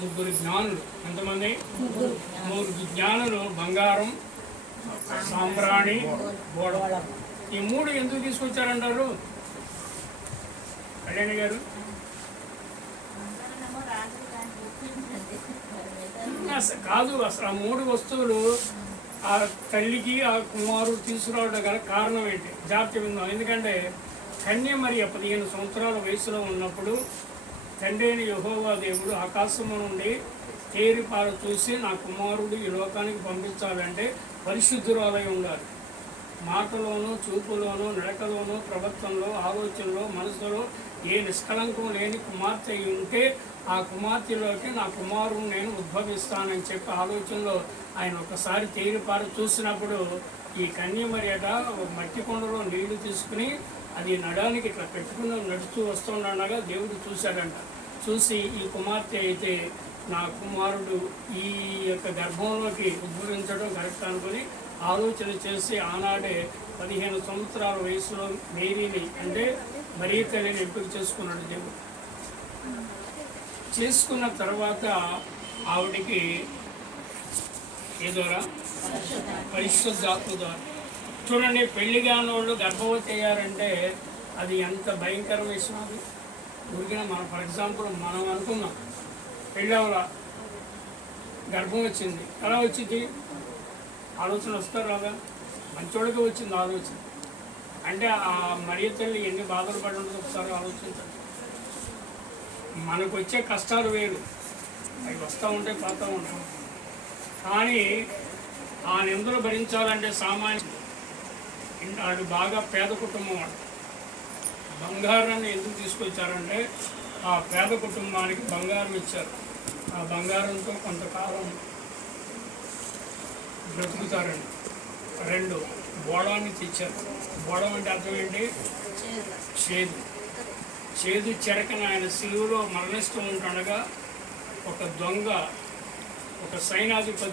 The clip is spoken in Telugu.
ముగ్గురు జ్ఞానులు. ఎంతమంది? ముగ్గురు జ్ఞానులు బంగారం, సాంబ్రాణి, గోడ. ఈ మూడు ఎందుకు తీసుకొచ్చారంటారు కళ్యాణి గారు? కాదు, అసలు ఆ మూడు వస్తువులు ఆ తల్లికి ఆ కుమారుడు తీసుకురావడం గల కారణం ఏంటి? జాగ్రత్త విందాం. ఎందుకంటే కన్య మరి 15 సంవత్సరాల వయసులో ఉన్నప్పుడు తండ్రి అయిన యెహోవా దేవుడు ఆకాశము నుండి తేరిపార చూసి, నా కుమారుడు ఈ లోకానికి పంపించాలంటే పరిశుద్ధురాలై ఉండాలి. మాటలోనూ, చూపులోనూ, నడకలోనూ, ప్రవర్తనలో, ఆలోచనలో, మనసులో ఏ నిష్కళంకం లేని కుమార్తె ఉంటే ఆ కుమార్తెలోకి నా కుమారుడు నేను ఉద్భవిస్తానని చెప్పి ఆలోచనలో ఆయన ఒకసారి తేరిపార చూసినప్పుడు ఈ కన్య మరియట మట్టి కొండలో నీళ్లు తీసుకుని అది నడానికి ఇట్లా పెట్టుకుని నడుస్తూ వస్తుండగా దేవుడు చూశాడంట. చూసి ఈ కుమార్తె అయితే నా కుమారుడు ఈ యొక్క గర్భంలోకి ఉద్భవించడం కరెక్ట్ అనుకుని ఆలోచన చేసి ఆనాడే 15 సంవత్సరాల వయసులో మేరీని అంటే మరీ తల్లిని ఎంపిక చేసుకున్నాడు దేవుడు. చేసుకున్న తర్వాత ఆవిడికి ఏ ద్వారా? పరిశుద్ధాత్మ ద్వారా. చూడండి, పెళ్లి కాని వాళ్ళు గర్భవతి అయ్యారంటే అది ఎంత భయంకర విషయం. అది ఊరికిన మనం ఫర్ ఎగ్జాంపుల్ మనం అనుకున్నాం పెళ్ళవలా గర్భం వచ్చింది, ఎలా వచ్చింది? ఆలోచన వస్తారు రాదా? మంచోడికి వచ్చింది ఆలోచన. అంటే ఆ మరియ తల్లి ఎన్ని బాధలు పడి ఉండదు ఒకసారి ఆలోచించండి. మనకు వచ్చే కష్టాలు వేరు, అవి వస్తూ ఉంటాయి, పోతూ ఉంటాం. కానీ ఆ నిందలు భరించాలంటే సామాన్య వాడు బాగా పేద కుటుంబం వాడు. బంగారాన్ని ఎందుకు తీసుకొచ్చారంటే ఆ పేద కుటుంబానికి బంగారం ఇచ్చారు. ఆ బంగారంతో కొంతకాలం బ్రతుకుతారండి. 2 బోళాన్ని తెచ్చారు. బోళం అంటే అర్థం ఏంటి? చేదు చెరకని ఆయన సిలువలో మరణిస్తూ ఉంటుండగా ఒక దొంగ, ఒక సైనాధిపతి